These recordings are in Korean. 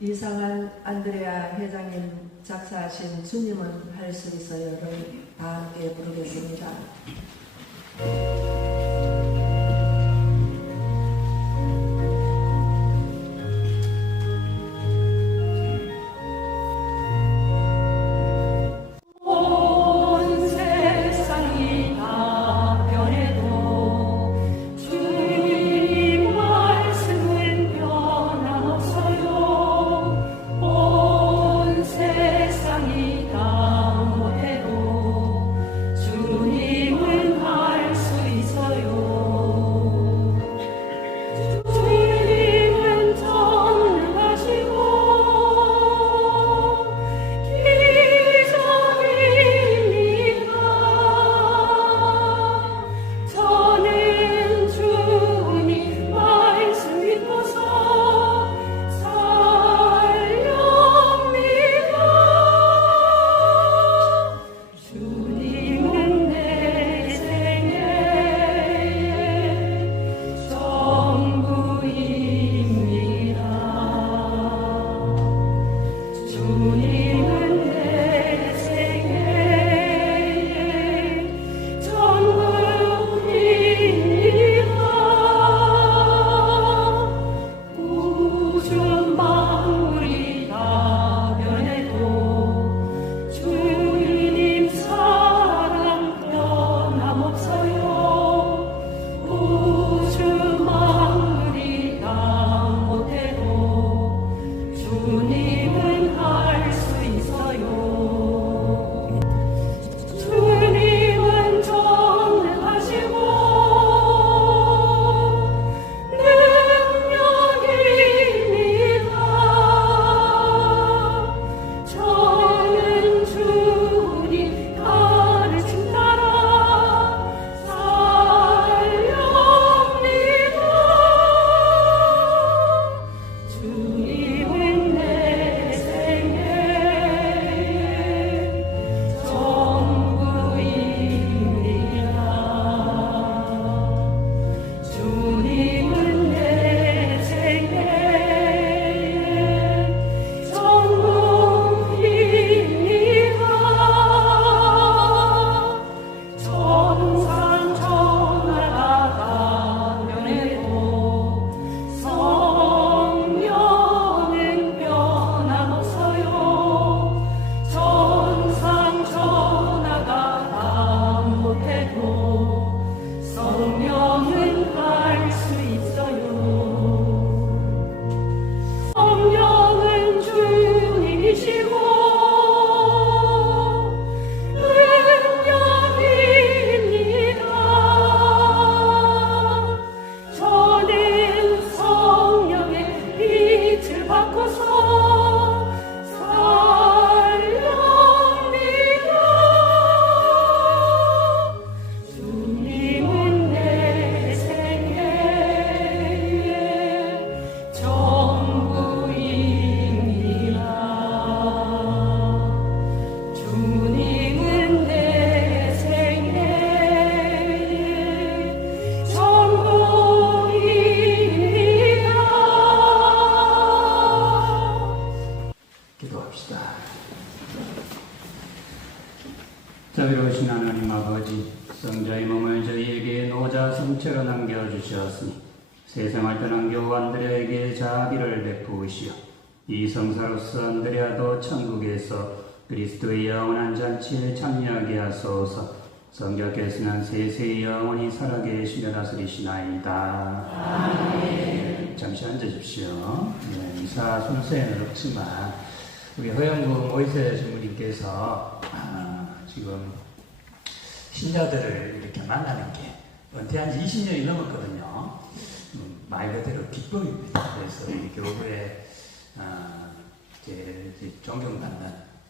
이상한 안드레아 회장님 작사하신 주님은 할 수 있어요를 다 함께 부르겠습니다. 안드레에게 자비를 베푸시오. 이 성사로서 안드레아도 천국에서 그리스도의 영원한 잔치에 참여하게 하소서 성경께서는 세세의 영원히 살아계시며 다스리시나이다. 잠시 앉으십시오. 네, 이사 순서에는 없지만 우리 허영구 모이세 주무님께서 아, 지금 신자들을 이렇게 만나는 게 은퇴한 지 20년이 넘었거든요. 음, 말 그대로 기법입니다. 그래서 우리 교부에 아, 이제, 이제 존경받는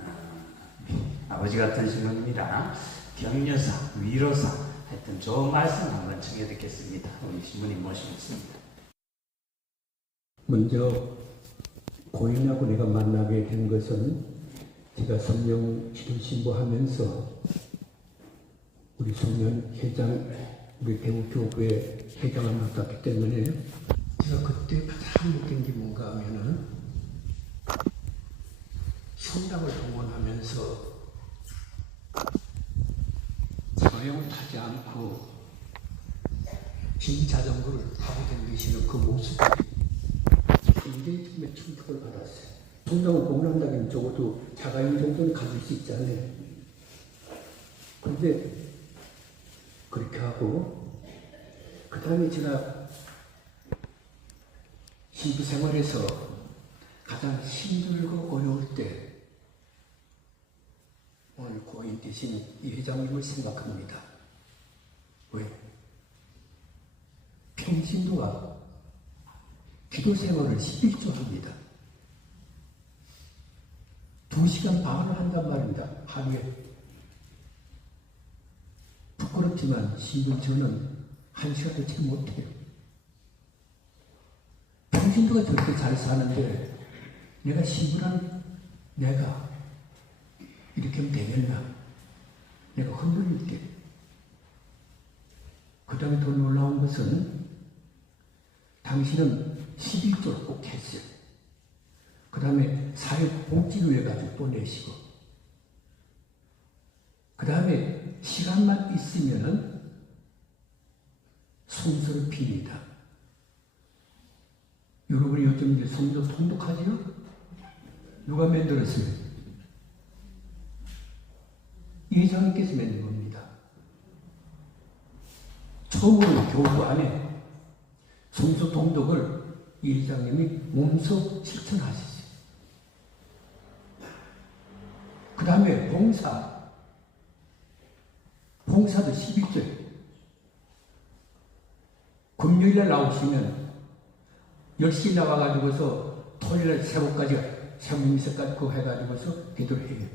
아, 아버지 같은 신부입니다. 격려사, 위로사, 하여튼 좋은 말씀 한번 청해 듣겠습니다. 우리 신부님 모시겠습니다. 먼저 고인하고 내가 만나게 된 것은 제가 성령 지도 신부하면서 우리 송년 회장 우리 대구교구의 회장을 맡았기 때문에 제가 그때 가장 느낀 게 뭔가 하면은 성당을 동원하면서 자영을 타지 않고 긴 자전거를 타고 다니시는 그 모습이 굉장히 정말 충격을 받았어요. 성당을 공헌한다면 적어도 자가용 정도는 가질 수 있잖아요. 그런데 그렇게 하고 그 다음에 제가 신부 생활에서 가장 힘들고 어려울 때 오늘 고인 되신 이 회장님을 생각합니다. 왜? 평신도가 기도 생활을 11조 합니다. 두 시간 반을 한단 말입니다. 하루에. 부끄럽지만 신분 저는 한 시간도 채 못해요. 평신도가 저렇게 잘 사는데 내가 신분한 내가 이렇게 하면 되겠나? 내가 흔들릴게. 그 다음에 더 놀라운 것은 당신은 11조를 꼭 했어요. 그 다음에 사회복지를 해가지고 또 내시고. 그 다음에 시간만 있으면은 손소를 핍니다. 여러분이 요즘 이제 성도 통독하지요? 누가 만들었어요? 이회장님께서 만든 겁니다. 처음으로 교구 안에 성소 통독을 이 회장님이 몸소 실천하셨어요. 그 다음에 봉사. 봉사도 11조예요. 금요일날 나오시면 10시 나와가지고서 토요일날 새벽까지 새벽 미사까지 그거 해가지고서 기도를 해요.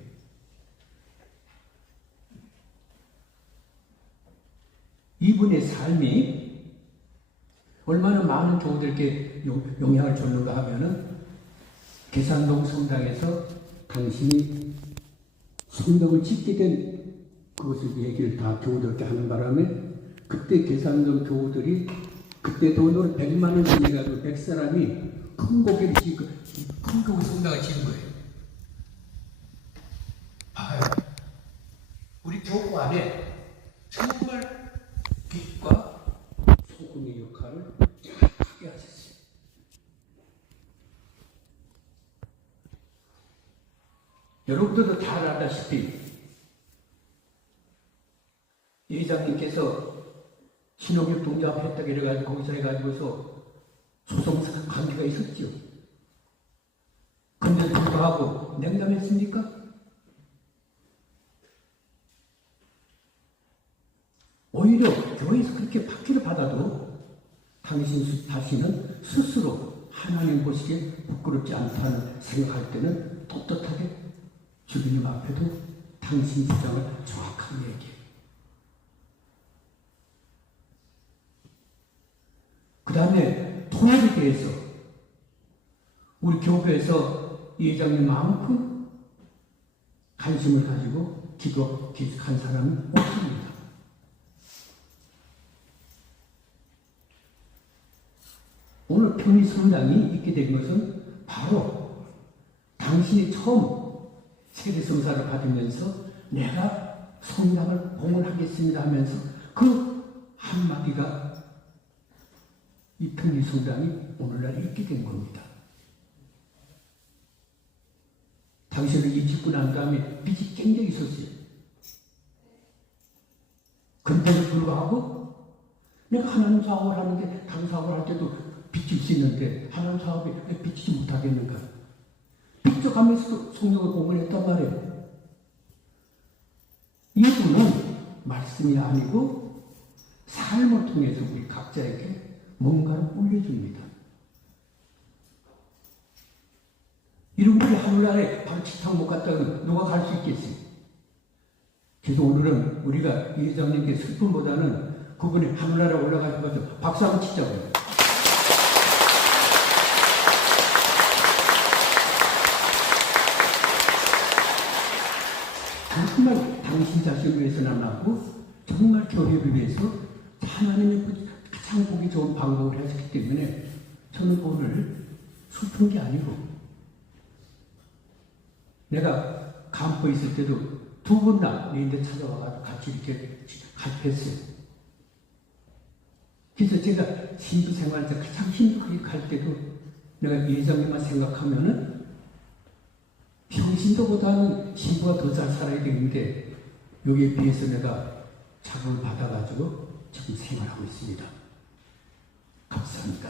이분의 삶이 얼마나 많은 용- 영향을 줬는가 하면은 계산동 성당에서 당신이 성당을 짓게 된 그것을 얘기를 다 교우들께 하는 바람에 그때 계산동 교우들이 그때 돈으로 100만 원 지내가지고 100사람이 큰 고개를 지고 큰 교우 성당을 지은 거예요. 봐요. 우리 교구 안에 정말 빛과 소금의 역할을 정확하게 하셨어요. 여러분들도 잘 알다시피 이 회장님께서 신호교 동작했다고 이래가지고 거기서 해가지고서 소송사 관계가 있었죠. 근데 불구하고 냉담했습니까? 오히려 교회에서 그렇게 박기를 받아도 당신 수- 다시는 스스로 하나님 보시기에 부끄럽지 않다는 생각할 때는 떳떳하게 주님님 앞에도 당신 주장을 정확하게 얘기해요. 그 다음에 대해서 우리 교회에서 이 회장님만큼 관심을 가지고 기도 기한 사람은 없습니다. 오늘 편의성당이 있게 된 것은 바로 당신이 처음 세례성사를 받으면서 내가 성당을 봉헌하겠습니다 하면서 그 한마디가 이 편의성당이 오늘날 있게 된 겁니다. 당신을 이 짓고 난 다음에 빚이 굉장히 있었어요. 근데도 불구하고 내가 하나님 사업을 하는데 다른 사업을 할 때도 수 있는데 하나님 사업에 왜 빚지지 못하겠는가? 빚져가면서도 성령을 공헌했단 말이에요. 이분은 말씀이 아니고 삶을 통해서 우리 각자에게 뭔가를 올려줍니다. 이런 분이 하늘나라에 바로 직탕 못 갔다면 누가 갈 수 있겠어요? 그래서 오늘은 우리가 이 회장님께 슬픔보다는 그분이 하늘나라에 올라가서 박수 한번 치자고요. 정말 당신 자신을 위해서는 안 하고 정말 교회를 위해서 하나님의 그 가장 보기 좋은 방법을 하셨기 때문에 저는 오늘 슬픈 게 아니고 내가 감고 있을 때도 두 번나 내인데 찾아와가지고 같이 이렇게 갈패했어요. 그래서 제가 신부 생활할 때 가장 힘들게 갈 때도 내가 예장님만 생각하면은 평신도보다는 신부가 더 잘 살아야 되는데 여기에 비해서 내가 자극을 받아가지고 지금 생활하고 있습니다. 감사합니다.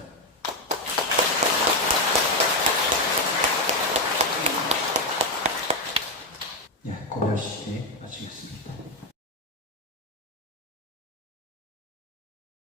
예, 고별 씨 마치겠습니다.